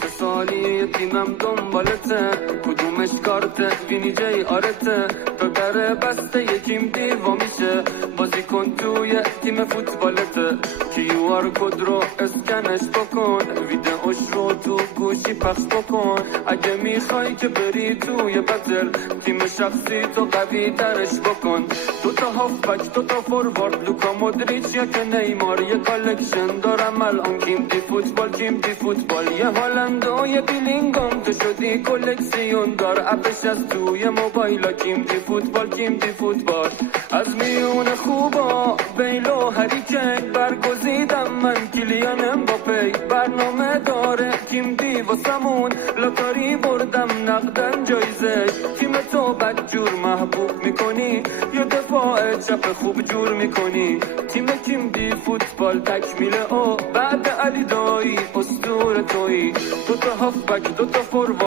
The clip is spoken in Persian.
2-3 سالی تیمم دنبالته، کدومش کارته وینی جی آرته، پپره بسته یکیم دیوا میشه، بازی کن توی تیم فوتبالته، QR کد رو اسکنش بکن، ویدئوش رو تو گوشی پخش بکن، اگه میخوای که بری توی بتل تیم شخصی تو قوی ترش بکن. 2 هافبک 2 فوروارد، لوکا مودریچ یا که نیمار، یه کالکشن دارم الان کیم دی فوتبال، یه هالند و یه بیلینگام، تو شدی کلکسیون دار، اپش از توی موبایلا کیم دی فوتبال. از میون خوبا بیل و هریکین برگزیدم من، کلیان امباپی برنامه داره تیم دی واسمون، لاتاری بردم نقدن جایزه، تیم تو بدجور محبوب میکنی یا دفاع چپ خوب جور میکنی، تیم دی فوتبال تکمیله او بعد علی دایی اسطوره تویی، 2 هافبک 2 فوروارد